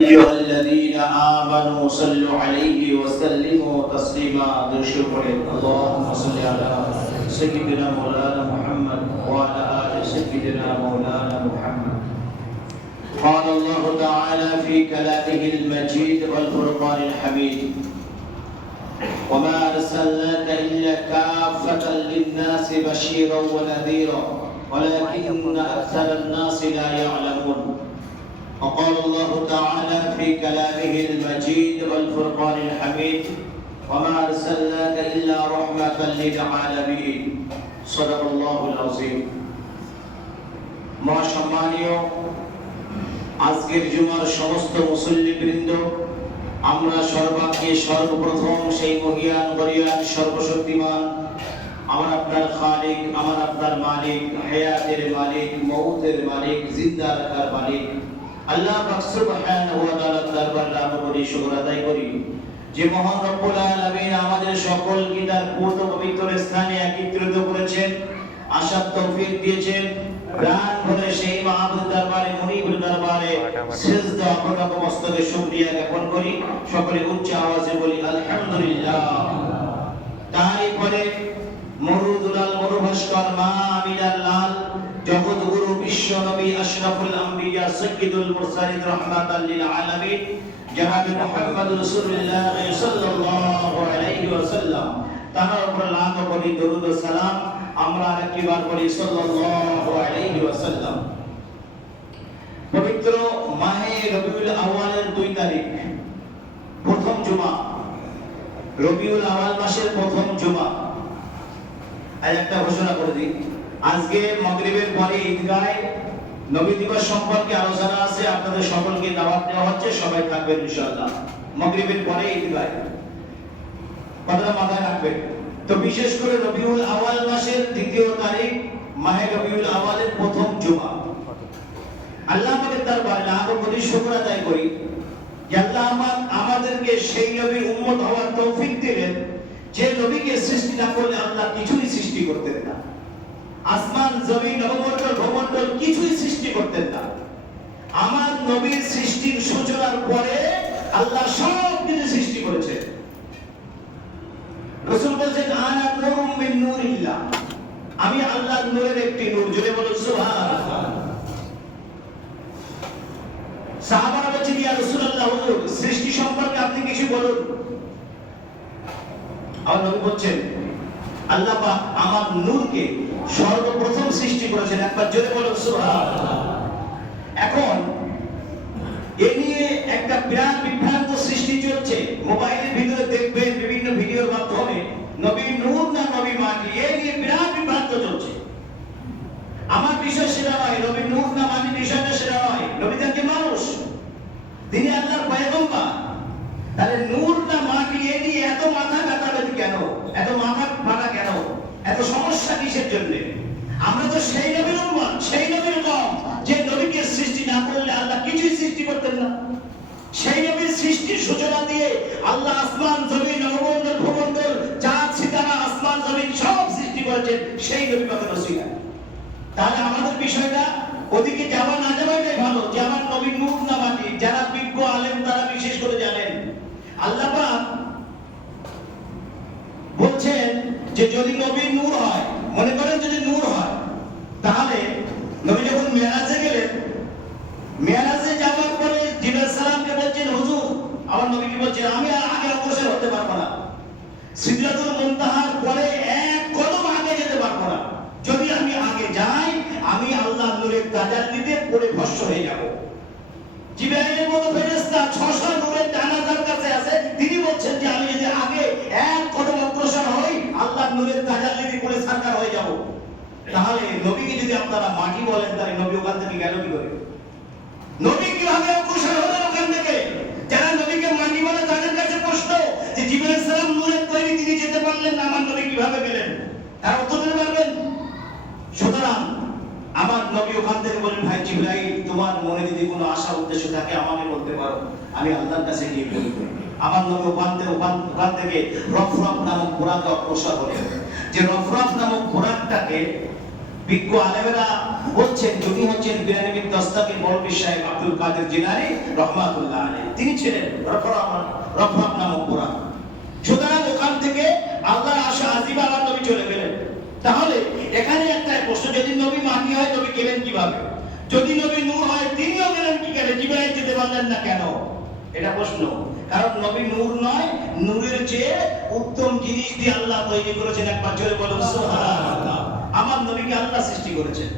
أيها الذين آمنوا صلوا عليه وسلموا تسليما اللهم صل على سيدنا مولانا محمد وعلى آل سيدنا مولانا محمد. قال الله تعالى في كلامه المجيد والفرقان الحميد: وما أرسلناك إلا كافة للناس بشيرا ونذيرا ولكن أكثر الناس لا يعلمون. وقال الله تعالى في كلامه المجيد والفرقان الحميد: وما أرسلناك إلا رحمة للعالمين. صدق الله العظيم. মহাসম্মানীয় আজকের জুমার সমস্ত মুসল্লিবৃন্দ, আমরা সর্বাগ্রে সর্বপ্রথম সেই মহিয়ান বরিয়ান সর্বশক্তিমান আমার আপনার খালিক, আমার আপনার মালিক, হায়াতের মালিক, মউতের মালিক, জিন্দা রাখার মালিক আল্লাহ পাক সুবহানাহু ওয়া তাআলার দরবারে আমরা বলি শুকর আদায় করি যে মহান রব্বুল আলামিন আমাদের সকলকে তার পূর্ণ পবিত্র স্থানে একত্রিত করেছেন, আসার তৌফিক দিয়েছেন। প্রাণ ভরে সেই মাহবুব দরবারে, মুনিবের দরবারে সিজদা অবনত মস্তকে শুকরিয়া জ্ঞাপন করি। সকলে উচ্চ আওয়াজে বলি আলহামদুলিল্লাহ। তারপরে মরুদুলাল মরুভাস্কর মা আমিনার লাল জগৎ গুরু বিশ্ব নবী আশরাফুল আম্বিয়া সাইয়্যিদুল মুরসালিন রাহমাতাল লিল আলামিন জনাব মুহাম্মদ রাসূলুল্লাহ সাল্লাল্লাহু আলাইহি ওয়াসাল্লাম, তার উপর লাখ কোটি দরুদ ও সালাম আমরা আরেকবার বলি সাল্লাল্লাহু আলাইহি ওয়াসাল্লাম। পবিত্র মাহে রবিউল আউয়ালের 2 তারিখ, প্রথম জুমা, রবিউল আউয়াল মাসের প্রথম জুমা। আজ একটা ঘোষণা করে দিই, আজকে মাগরিবের পরে ঈদগাহে নবী দিবস সম্পর্কে আলোচনা আছে, আপনাদের সকলকে দাওয়াত দেওয়া হচ্ছে, সবাই থাকবেন ইনশাআল্লাহ। মাগরিবের পরে ঈদগাহে কথাটা মাথায় রাখবেন। তো বিশেষ করে রবিউল আউয়াল মাসের 2 তারিখ, মাহে রবিউল আউয়ালের প্রথম জুমা। আল্লাহ আমাদের দরবারে লাখ কোটি শুকর আদায় করি যে আল্লাহ আমাদেরকে সেই নবীর উম্মত হওয়ার তৌফিক দিলেন যে নবীকে সৃষ্টি না করলে আল্লাহ কিছুই সৃষ্টি করতেন না। আসমান, জমিন, নবমণ্ডল, ভূমণ্ডল কিছুই সৃষ্টি করতেন না। আমার নবীর সৃষ্টির সূচনার পরে আল্লাহ সব কিছু সৃষ্টি করেছেন। রাসূল বলেছেন আনা নূরুম মিন নূরিল্লাহ, আমি আল্লাহর নূরের একটি নূর। জোরে বলুন সুবহানাল্লাহ। সাহাবারা বলছেন ইয়া রাসূলুল্লাহ, হুজুর সৃষ্টি সম্পর্কে আপনি কিছু বলুন। আর নবী বলছেন আল্লাহ পাক আমার নূরকে সর্বপ্রথম সৃষ্টি করেছেন। একবার জোরে বলুন সুবহানাল্লাহ। এখন এ নিয়ে একটা বিরাট বিভ্রান্ত সৃষ্টি চলছে। মোবাইলের ভিতরে দেখবেন বিভিন্ন ভিডিওর মাধ্যমে নবী নূর না নবী মাটি, এ নিয়ে বিরাট বিভ্রান্ত চলছে। আমার বিষয় সেটা নয়, নবী নূর না মাটি বিষয়টা সেটা নয়। নবী তাকে মানুষ, তিনি আল্লাহর পয়গম্বর। তাহলে নূর না মাটি এ নিয়ে এত মাথা ব্যথাবেন কেন, এত মাথা ফাটা কেন, এত সমস্যা কিসের জন্য? আমরা তো সেই নবীর উম্মত, সেই নবীর কওম যে নবীকে সৃষ্টি না করলে আল্লাহ কিছুই সৃষ্টি করতেন না। সেই নবীর সৃষ্টির সূচনা দিয়ে আল্লাহ আসমান, জমিন, নবমণ্ডল, ভূমণ্ডল, চাঁদ, সিতারা, আসমান, জমিন সব সৃষ্টি করেছেন সেই নবী পাকের ওসিলায়। তাহলে আমাদের বিষয়টা ওদিকে যাওয়া না যাওয়াটাই ভালো যে আমার নবী নূর না মাটি। যারা বিজ্ঞ আলেম তারা বিশেষ করে জানেন আল্লাহ পাক বলছেন যে যদি নবী নূর হয়, মনে করেন যদি নূর হয়, তাহলে নবী যখন মেরাজে গেলেন, মেরাজে যাওয়ার পরে জিবরাইল সালামকে বলছেন হুজুর, আমার নবী কি বলছেন আমি আর আগে অগ্রসর হতে পারবো না, সিদরাতুল মুনতাহার পরে এক কদম আগে যেতে পারবো না। যদি আমি আগে যাই আমি আল্লাহর নূরের তাজাল্লিতে পড়ে ভস্ম হয়ে যাব। জিবরাইলের মতো ফেরেশতা 600 নূরের ডানা তার কাছে আছে, তিনি বলছেন যে আমি যদি আগে এক কদম অগ্রসর হই আল্লাহর নূরের তাজাল্লিতে পড়ে সারকার হয়ে যাব। তাহলে নবীকে যদি আপনারা মাটি বলেন, তাহলে নবী ওখান থেকে গেল কি করে? নবী কিভাবে অগ্রসর হলেন ওখান থেকে? যারা নবীকে মাটি বলে তাদের কাছে প্রশ্ন যে জিবরাইল সালাম নূরের তৈরি, তিনি যেতে পারলেন না, আমার নবী কিভাবে গেলেন? তারা উত্তর দিতে পারবেন? সুতরাং আমার নবী ওখান থেকে বলেন ভাই জিবরাইল, তোমার মনে যদি কোনো আশা উদ্দেশ্য থাকে আমাকে বলতে পারো, আমি আল্লাহর কাছে গিয়ে বলবো। আমার নবী ওখান থেকে রফরফ নামক বুরাকে অগ্রসর হলেন। যে রফরফ নামক বুরাকটাকে বিজ্ঞ আলেমেরা বলছেন তিনি হচ্ছেন বিরানি বিন দস্তাগীর মৌলভী সাহেব আব্দুল কাদের জিলানী রাহমাতুল্লাহ আলাইহি। তিনি ছিলেন রফরাম নামক পুরা। সুতরাং ওখান থেকে আল্লাহর আশা আজিবা আমার নবী চলে গেলেন। তাহলে এখানে একটা প্রশ্ন, যদি নবী মাটি হয় নবী গেলেন কিভাবে? যদি নবী নূর হয় তিনিও গেলেন কি করে? জিবরাইল যেতে পারলেন না কেন? এটা প্রশ্ন। কারণ নবী নূর নয়, নূরের চেয়ে উত্তম জিনিস দিয়ে আল্লাহ তৈরি করেছেন। একবার জোরে বলুন সুবহানাল্লাহ। আমার নবীকে আল্লাহ সৃষ্টি করেছেন।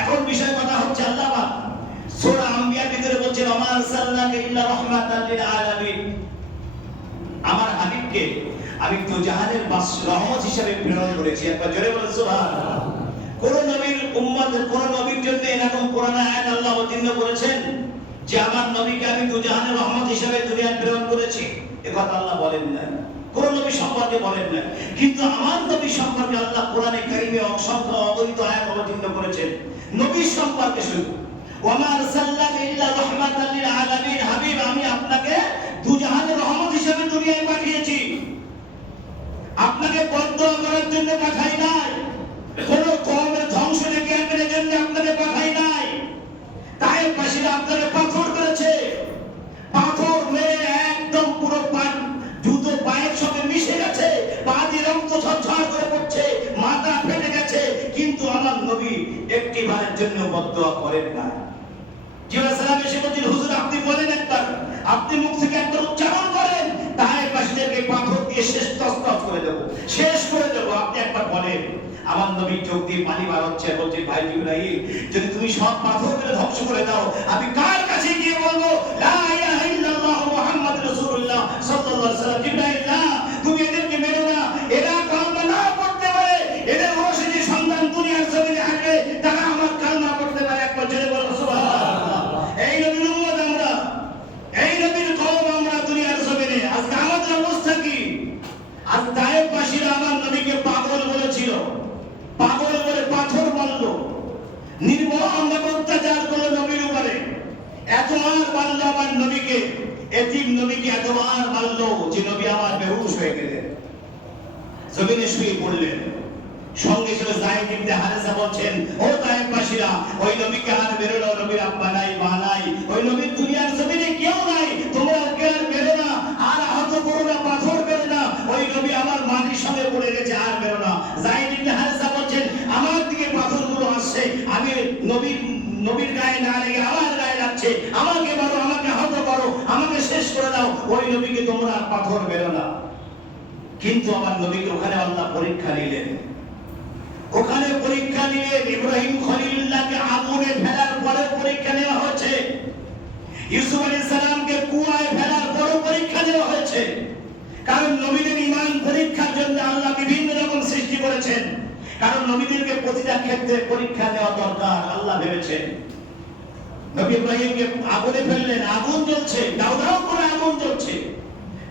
এখন বিষয় কথা হচ্ছে আল্লাহ পাক সূরা আম্বিয়ার ভিতরে বলছেন ওমা আরসালনাকা ইল্লা রাহমাতাল লিল আলামিন। আমার হাবিবকে আমি তো জাহানের রহমত হিসেবে প্রেরণ করেছি। একবার জোরে বলুন সুবহানাল্লাহ। কোন নবীর উম্মতের কোন নবীর জন্য এরকম কোরআন আয়াত আল্লাহ অবতীর্ণ করেছেন যে আমার নবীকে আমি তো জাহানের রহমত হিসেবে দুনিয়ায় প্রেরণ করেছি? এ কথা আল্লাহ বলেন না, কোন নবী সম্পর্কে বলেন না। কিন্তু আমার নবী সম্পর্কে আল্লাহ কোরআনে কারীমে অসংখ্য অগণিত আয়াত অবতীর্ণ করেছেন নবীর সম্পর্কে। শুধু ওমা আরসালনাকা ইল্লা রাহমাতাল লিল আলামিন, হাবিব আমি আপনাকে দুজাহানের রহমত হিসেবে দুনিয়ায় পাঠিয়েছি। আপনাকে বদদোয়া করার জন্য পাঠাই নাই, কোন কওমের ধ্বংস ডেকে আনবার জন্য আপনাকে পাঠাই নাই। তায়েফবাসীরা আপনাকে পাথর করেছে, পাথর মেরে একদম পুরো জুতো পায়ের সঙ্গে মিশে গেছে, পা দিয়ে রক্ত ঝরঝর করে পড়ছে, মাথা ফেটে গেছে, কিন্তু আমার নবী একটি বারের জন্য বদদোয়া করেন না। জিবরাইল সালাম এসে বললেন হুজুর আপনি বলেন একবার, আপনি মুখ থেকে একবার উচ্চারণ করেন, তায়েফবাসীদেরকে পাথর দিয়ে শেষ তসতস করে দেব, শেষ করে দেব, আপনি একবার বলেন। আমার নবী চোখ দিয়ে পানি বার হচ্ছে, বলছে ভাই জিবরাইল যদি তুমি সব পাথরগুলো ধ্বংস করে দাও আমি কার কাছে গিয়ে বলবো লা ইলাহা ইল্লাল্লাহ মুহাম্মাদুর রাসূলুল্লাহ সাল্লাল্লাহু আলাইহি ওয়াসাল্লাম? জিবরাইল না, তুমি এদেরকে মেরো না, এরা কালমা না পড়তে পারে, এদের ওরসে যে সন্তান দুনিয়ার জমিনে আসবে তারা আমার কালমা পড়তে পারে। একবার জোরে বলো সুবহানাল্লাহ। এই নবীর উম্মত আমরা, এই নবীর কওম আমরা দুনিয়ার জমিনে। আজকে আমাদের অবস্থা কি? আজ তায়েফবাসীরা আমার নবীকে পাগল বলেছিল, পাগল বলে পাথর মারল, নির্মম অত্যাচার করলো নবীর উপরে। এত আর মারল আমার নবীকে, এতিম নবীকে এত আর মারল যে নবী আমার বেহুশ হয়ে গেলেন, জমিনে শুয়ে পড়লেন। সঙ্গে ছিল যায়েদ ইবনে হারেসা, বলছেন ও তায়েফবাসীরা ওই নবীকে আর মেরো না, নবীর আব্বা নাই মা নাই, ওই নবীর দুনিয়ার জমিনে কেউ নাই, তোমরা ওকে আর মেরো না, আর আহত করো না, পাথর মেরো না, ওই নবী আমার মাটির সঙ্গে পড়ে গেছে, আর মেরো না। যায়েদ ইবনে হারেসা বলছেন আমার দিকে পাথরগুলো আসছে, আমি নবীর গায়ে না লেগে আমার গায়ে লাগছে, আমাকে মারো, আমাকে আহত করো, আমাকে শেষ করে দাও, ওই নবীকে তোমরা আর পাথর মেরো না। কিন্তু আমার নবীকে ওখানে আল্লাহ পরীক্ষা নিলেন, ওখানে পরীক্ষা নিলেন। ইব্রাহিম খলিলুল্লাহকে আগুনে ফেলার পরে পরীক্ষা নেওয়া হয়েছে, ইউসুফ আলাইহিস সালামকে কুয়ায় ফেলার পরে পরীক্ষা নেওয়া হয়েছে। কারণ নবীদের ঈমান পরীক্ষার জন্য আল্লাহ বিভিন্ন রকম সৃষ্টি করেছেন, কারণ নবীদেরকে প্রতিটা ক্ষেত্রে পরীক্ষা নেওয়া দরকার আল্লাহ ভেবেছেন। নবী ইব্রাহিমকে আগুনে ফেললেন, আগুন জ্বলছে, দাউ দাউ করে আগুন জ্বলছে,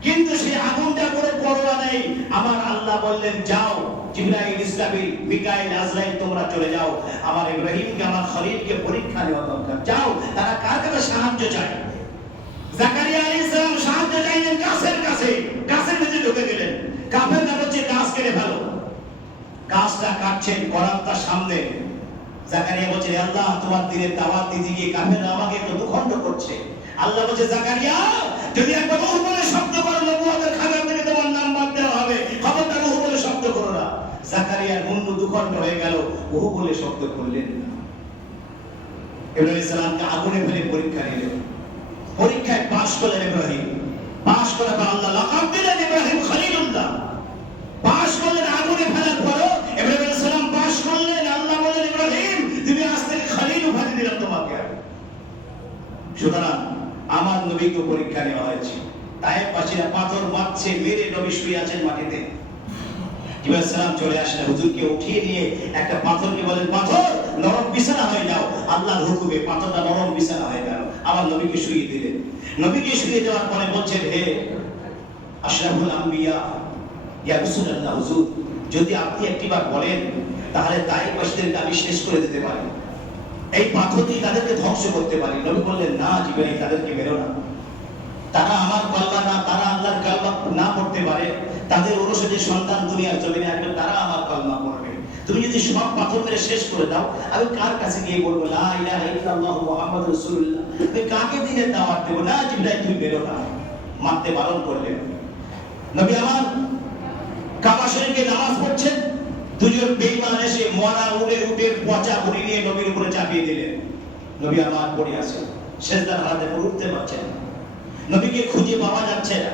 কিন্তু সেই আগুনটা করে পরোয়া নেই। আমার আল্লাহ বললেন যাও জিবরাইল, ইসরাফিল, মিকাইল, আজরাইল তোমরা চলে যাও, আমার ইব্রাহিমকে আমার খলিলকে পরীক্ষা নেওয়া দরকার। যাও, তারা কার কাছে সাহায্য চায়? জাকারিয়া আলাইহিস সালাম সাহায্য চাইলেন গাছের কাছে, গাছের ভিতরে ঢুকে গেলেন, কাফেররা বলছে গাছ কেটে ফেলো, গাছটা কাটছেন, কোরআন তার সামনে। জাকারিয়া বলছে আল্লাহ তোমার দিনের দাওয়াত দিতে গিয়ে কাফেররা আমাকে একটু দুখণ্ড করছে। আল্লাহ বলছে জাকারিয়া যদি একবার রূহ বলে শব্দ করো নবুয়তের খাবার থেকে তোমার নাম বাদ দেওয়া হবে, খবরদার রূহ বলে শব্দ করো না। জাকারিয়ার মন দুখণ্ড হয়ে গেল, রূহ বলে শব্দ করলেন না। ইব্রাহিম সালামকে আগুনে ফেলে পরীক্ষা নিলেন, পরীক্ষায় পাশ করলেন ইব্রাহিম, পাশ করার পর আল্লাহ লাকাব দিলেন ইব্রাহিম খলিলুল্লাহ, পাশ করলেন। আগুনে ফেলার পরও ইব্রাহিম সালাম পাশ করলেন। আল্লাহ বললেন ইব্রাহিম তুমি আজ থেকে খলিল উপাধি দিলাম তোমাকে। সুতরাং আমার নবীকে পরীক্ষা নেওয়া হয়েছে। তায়েফবাসীরা পাথর মারছে, মেরে নবী শুয়ে আছেন মাটিতে। জিবরাইল সালাম চলে আসেন, হুজুরকে উঠিয়ে নিয়ে একটা পাথরকে বলেন পাথর নরম বিছানা হয়ে যাও। আল্লাহর হুকুমে পাথরটা নরম বিছানা হয়ে গেল, আমার নবীকে শুইয়ে দিলেন। নবীকে শুইয়ে দেওয়ার পরে বলছেন হে আশরাফুল আম্বিয়া ইয়া রাসূলুল্লাহ, হুজুর যদি আপনি একটিবার বলেন তাহলে তায়েফবাসীদেরকে আমি শেষ করে দিতে পারি, এই পাথর দিয়ে তাদেরকে ধ্বংস করতে পারি। নবী বললেন না জিবরাইল তাদেরকে মেরো না, তারা আমার কালমা না, তারা আল্লাহর কালমা না পড়তে পারে, তাদের ওরসে যে সন্তান দুনিয়ার জমিনে আসবে তারা আমার কালমা পড়বে, তুমি যদি সব পাথর মেরে শেষ করে দাও, আমি কার কাছে গিয়ে বলবো লা ইলাহা ইল্লাল্লাহু মুহাম্মাদুর রাসূলুল্লাহ? আমি কাকে দিনের দাওয়াত দেব? না জিবরাইল তুমি বেরো না। মারতে বারণ করলেন। নবী আমার কাবা শরীফে নামাজ পড়ছেন, দুজন বেঈমান এসে মরা উটের পচা ভুঁড়ি নিয়ে নবীর উপরে চাপিয়ে দিলেন। নবী আমার পড়ে আছেন, সেজদার হাতে উঠতে পারছেন না, নবীকে খুঁজে পাওয়া যাচ্ছে না।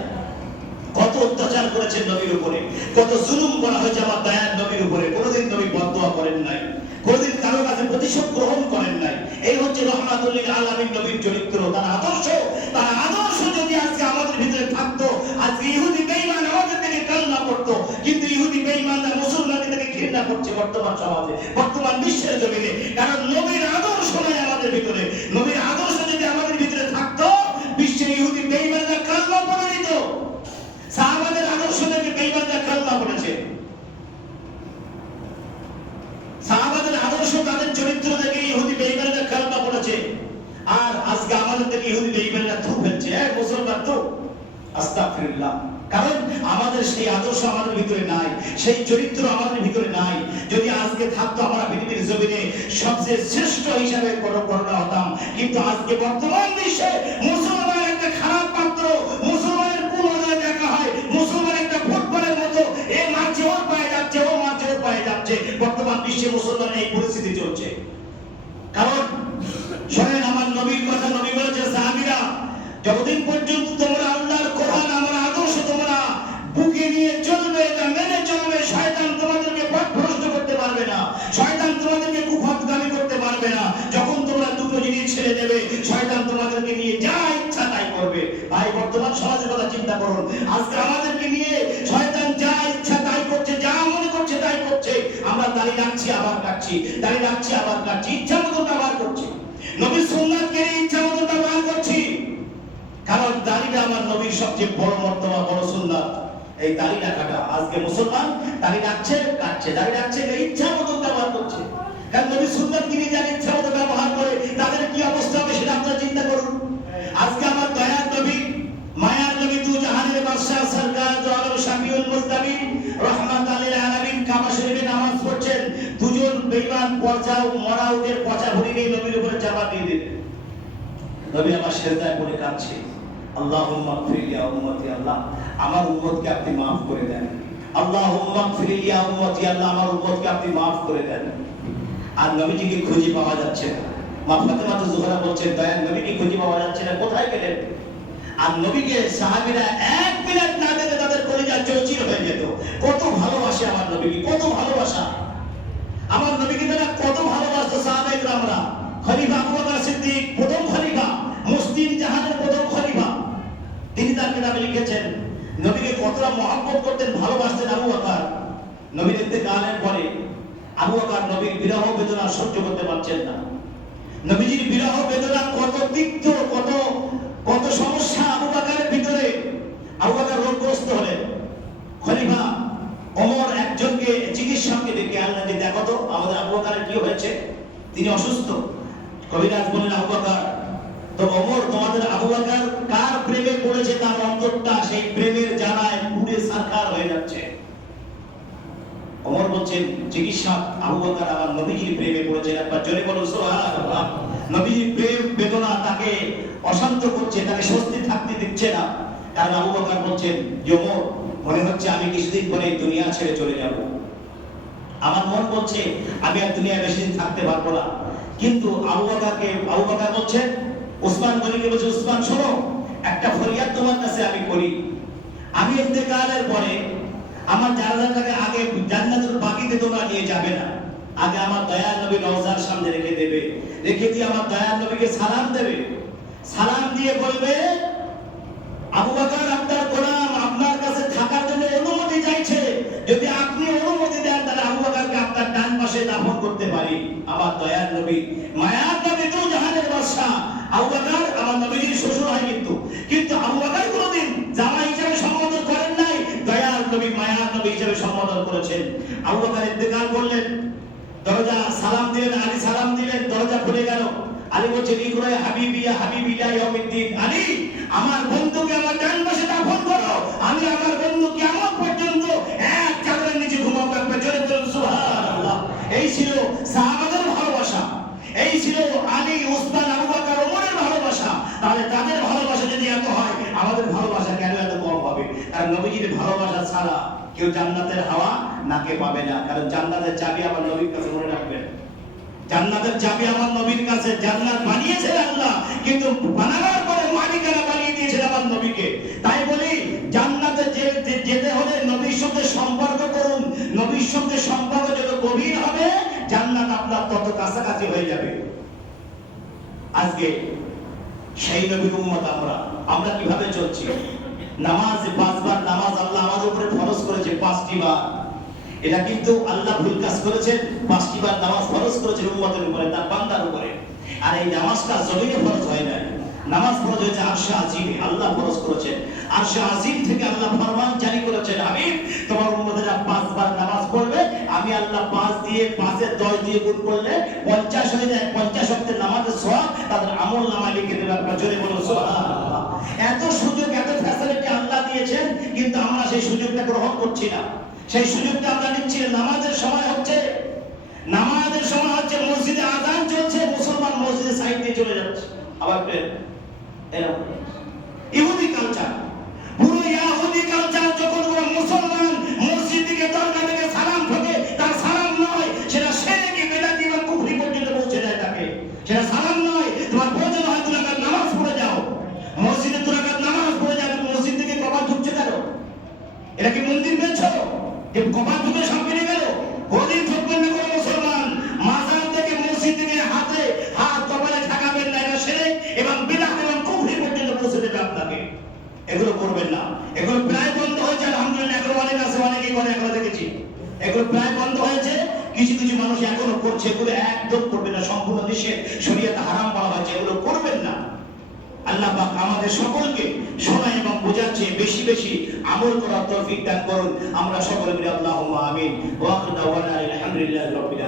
কত অত্যাচার করেছেন নবীর উপরে, কত জুলুম করা হয়েছে আমার দয়ার নবীর উপরে। কোনোদিন নবী বদদোয়া করেন নাই, কোনোদিন কারো কাছে প্রতিশোধ গ্রহণ করেন নাই। এই হচ্ছে রাহমাতুল লিল আলামিন নবীর চরিত্র, তার আদর্শ। তার আদর্শ যদি আজকে আমাদের ভিতরে থাকতো, আজকে ইহুদি বেঈমান আমাদের থেকে কান্না করতো, কিন্তু ইহুদি বেঈমানরা মুসলমানদের থেকে ঘৃণা করছে বর্তমান সমাজে, বর্তমান বিশ্বের জমিনে। কারণ নবীর আদর্শ নাই আমাদের ভিতরে। নবীর আদর্শ যদি আমাদের ভিতরে থাকতো, বিশ্বের ইহুদি বেঈমানরা কান্না করে দিত। সাহাবাদের আদর্শ থেকে বেঈমানরা কালমা পড়েছে, সাহাবাদের আদর্শ তাদের চরিত্র থেকে ইহুদি বেঈমানরা কালমা পড়েছে। আর আজকে আমাদের থেকে ইহুদি বেঈমানরা থু ফেলছে, মুসলমান তো আস্তাগফিরুল্লাহ। কারণ আমাদের সেই আদর্শ আমাদের ভিতরে নাই, সেই চরিত্র আমাদের ভিতরে নাই। যদি আজকে থাকতো আমরা পৃথিবীর জমিনে সবচেয়ে শ্রেষ্ঠ হিসাবে গণনা হতাম। কিন্তু আজকে বর্তমান বিশ্বে মুসলমান একটা খারাপ পাত্র, মুসলমানের পুনরায় দেখা হয় মুসলমান একটা ফুটবলের মতো, এ মাঝে ওর পায়ে যাচ্ছে, ও মাঝে ওর পায়ে যাচ্ছে। বর্তমান বিশ্বে মুসলমানের এই পরিস্থিতি চলছে। কারণ শোনেন আমার নবীর কথা, নবী বলেছে সাহাবীরা, যতদিন পর্যন্ত তোমরা আল্লাহর কোরআন আমার আদর্শ তোমরা বুকে নিয়ে চলবে, এটা মেনে চলবে, শয়তান তোমাদেরকে পথভ্রষ্ট করতে পারবে না, শয়তান তোমাদেরকে কুপথগামী করতে পারবে না। যখন তোমরা দুটো জিনিস ছেড়ে দেবে, শয়তান তোমাদেরকে নিয়ে যা ইচ্ছা তাই করবে। ভাই বর্তমান সমাজের কথা চিন্তা করুন, আজকে আমাদেরকে নিয়ে শয়তান যা ইচ্ছা তাই করছে, যা মনে করছে তাই করছে। আমরা দাড়ি রাখছি আবার কাটছি, দাড়ি রাখছি আবার কাটছি, ইচ্ছা মতো ব্যবহার করছি, নবীর সুন্নাতকে ইচ্ছা মতো ব্যবহার করছি। কারণ দাড়িটা আমার নবীর সবচেয়ে বড় মর্তবা, বড় সুন্নাত। এই দাড়ি রাখাটা আজকে মুসলমান দাড়ি রাখছে, কাটছে, দাড়ি রাখছে, ইচ্ছা মতো ব্যবহার করছে। কারণ নবীর সুন্নাত কিনে যারা ইচ্ছা মতো ব্যবহার করে, তাদের কি অবস্থা হবে সেটা আপনারা চিন্তা করুন। আজকে আমার দয়ার নবী, মায়ার নবী, দু জাহানের বাদশাহ সরকার দু আলম শাফিউল মুজতামিন রাহমাতুল লিল আলামিন কাবা শরীফে নামাজ পড়ছেন, দুজন বেঈমান পচা মরা উটের পচা ভুঁড়ি নিয়ে নবীর উপরে চাপা দিয়ে দিলেন। নবী আমার সেজদায় পড়ে কাঁদছে, আল্লাহুম্মা গফির ইয়া উম্মতি, আল্লাহ আমার উম্মতকে আপনি maaf করে দেন। আল্লাহুম্মা গফির ইয়া উম্মতি, আল্লাহ আমার উম্মতকে আপনি maaf করে দেন। আর নবীজিকে খুঁজে পাওয়া যাচ্ছে না। মা ফাতেমা জোহরা বলছেন, দয়াল নবীকে খুঁজে পাওয়া যাচ্ছে না, কোথায় গেলেন? আর নবীকে সাহাবীরা এক মিনিট না দেখে তাদের কলিজা চৌচির হয়ে যেত। কত ভালোবাসে আমার নবীকে, কত ভালোবাসা! আমার নবীকে তারা কত ভালোবাসতো সাহাবায়ে কেরামরা। খলিফা আবু বকর সিদ্দিক প্রথম খলিফা, মুসলিম জাহানের প্রথম খলিফা, তিনি তার কিতাবে লিখেছেন নবীকে কতটা মহব্বত করতেন, ভালোবাসতেন আবু বকর। নবীর ইন্তেকালের পরে আবু বকর নবীর বিরহ বেদনা সহ্য করতে পারছেন না। নবীজির বিরহ বেদনা কত তিক্ত, কত কত সমস্যা আবু বকরের ভিতরে। আবু বকর রোগগ্রস্ত হলেন। খলিফা ওমর একজনকে চিকিৎসককে ডেকে আনলেন যে দেখো তো আমাদের আবু বকরের কি হয়েছে, তিনি অসুস্থ। কবিরাজ বললেন, আবু বকর তো ওমর তোমাদের আবু বকর কার প্রেমে পড়েছে, তার অন্তরটা সেই প্রেমের জ্বালায় পুড়ে ছারখার হয়ে যাচ্ছে। ওমর বলছেন, চিকিৎসক আবু বকর আমার নবীজির প্রেমে পড়েছে। একবার জোরে বলুন সুবহানাল্লাহ। নবীজির প্রেম বেদনা তাকে অশান্ত করছে, তাকে স্বস্তি থাকতে দিচ্ছে না। কারণ আবু বকর বলছেন যে ওমর মনে হচ্ছে আমি কিছুদিন পরে দুনিয়া ছেড়ে চলে যাব। আমার মন বলছে আমি আর দুনিয়ায় বেশি দিন থাকতে পারবো না। কিন্তু আবু বকর বলছেন, উসমান গনিকে বলছে, উসমান শোনো, একটা ফরিয়াদ তোমার কাছে আমি করি। আমি ইন্তেকালের পরে আমার জানাজাটাকে আগে জান্নাতুল বাকিতে তোমরা নিয়ে যাবে না, আগে আমার দয়ার নবী রওজার সামনে রেখে দেবে। রেখে দিয়ে আমার দয়ার নবীকে সালাম দেবে। সালাম দিয়ে বলবে, আবু বকর আপনার গোলাম আপনার কাছে থাকার জন্য অনুমতি চাইছে, যদি আপনি অনুমতি দেন তাহলে আবু বকরকে আপনার ডান পাশে দাফন করতে পারি। আমার দয়ার নবী, মায়ার নবী, দু জাহানের বাদশা আবু বকর আমার নবীর শ্বশুর হয়, কিন্তু আবু বকর কোনদিন জামাই হিসেবে সম্বোধন করেন নাই, দয়ার নবী মায়ার নবী হিসেবে সম্বোধন করেছেন। আবু বকর ইন্তেকাল করলেন, দরজা সালাম দিলেন, আলী সালাম দিলেন, দরজা খুলে গেল। আলী বলছেন, ইকরা ইয়া হাবিবি ইয়া হাবিবি ইলা ইয়াউমিদ্দিন, আলী আমার বন্ধুকে আমার ডান পাশে দাফন করো, আমি আমার বন্ধু কিয়ামত পর্যন্ত এক চাদরের নিচে ঘুমাবো। একবার জোরে বলুন সুবহানাল্লাহ। নবীজির ভালোবাসা ছাড়া কেউ জান্নাতের হাওয়া নাকে পাবে না। কারণ জান্নাতের চাবি আমার নবীর কাছে, মনে রাখবেন, জান্নাতের চাবি আমার নবীর কাছে। জান্নাত বানিয়েছেন আল্লাহ, কিন্তু বানানোর পরে মালিকানা বানিয়ে দিয়েছেন আমার নবীকে। তাই বলি, জান্নাতে যেতে হলে নবীর সঙ্গে সম্পর্ক করুন। নবীর সঙ্গে সম্পর্ক যত গভীর হবে, জান্নাত আপনার তত কাছাকাছি হয়ে যাবে। আজকে সেই নবীর উম্মত আমরা কিভাবে চলছি? নামাজ 5 বার নামাজ আল্লাহ আমাদের উপরে ফরজ করেছে, 5টি বার। এটা কিন্তু আল্লাহ ভুল কাজ করেছেন। 5টি বার নামাজ ফরজ করেছেন উম্মতের উপরে, তার বান্দার উপরে। আর এই নামাজটা জমিনে ফরজ হয় না, নামাজ ফরজ হয়েছে আরশে আজিমে, আল্লাহ ফরজ করেছেন। আরশে আজিম থেকে আল্লাহ ফরমান জারি করেছেন, হাবিব তোমার উম্মতেরা 5 বার নামাজ পড়বে, আমি আল্লাহ 5 দিয়ে 5-এর 10 দিয়ে গুণ করলে 50 হয়ে যায়। 50 ওয়াক্তের নামাজের সওয়াব তাদের আমল নামায় লিখে দেবে। আপনারা জোরে বলুন সুবহানাল্লাহ। এত সুযোগ, এত ফ্যাসিলিটি আল্লাহ দিয়েছেন, কিন্তু আমরা সেই সুযোগটা গ্রহণ করছি না। সেই সুযোগটা আমরা নিচ্ছি না। নামাজের সময় হচ্ছে, মসজিদে আযান চলছে, মুসলমান মসজিদে সাইড দিয়ে চলে যাচ্ছে। আবার এরকম ইহুদি কালচার, পুরো ইহুদি কালচার। যখন কোনো মুসলমান মসজিদ থেকে দরগা থেকে সালাম ঠোকে, তার সালাম নয়, সেটা শিরকি বিদআতি এবং কুফরি পর্যন্ত পৌঁছে যায়। তাকে সেটা সালাম নয়। তোমার প্রয়োজন হয় 2 রাকাত নামাজ পড়ে যাও, মসজিদে 2 রাকাত নামাজ পড়ে যাবে। মসজিদ থেকে কপাল ঢুকছে কেন? এটা কি মন্দির পেয়েছ যে কপাল ঢুকে সব কেটে গেল? ওদিন ঠকবেন না কোনো মুসলমান। মাজার থেকে মসজিদ থেকে হাত কপালে ঠেকাবেন না। এটা শিরক এবং বিদআত এবং কুফরি পর্যন্ত পৌঁছে দেবে আপনাকে। এগুলো করবেন না। এগুলো প্রায় বন্ধ হয়েছে আলহামদুলিল্লাহ। এগুলো অনেক আছে, অনেকেই করে, এগুলো দেখেছি। এগুলো প্রায় বন্ধ হয়েছে, কিছু কিছু মানুষ এখনো করছে। এগুলো একদম করবেন না, সম্পূর্ণ নিষেধ, শরীয়তে হারাম বলা হয়েছে। এগুলো করবেন না। আল্লাহ পাক আমাদের সকলকে শোনা এবং বোঝার চেয়ে বেশি বেশি আমল করার তৌফিক দান করুন। আমরা সকলে মিলে আল্লাহুম্মা আমিন। ওয়া আখিরু দাওয়ানা আলহামদুলিল্লাহি রাব্বিল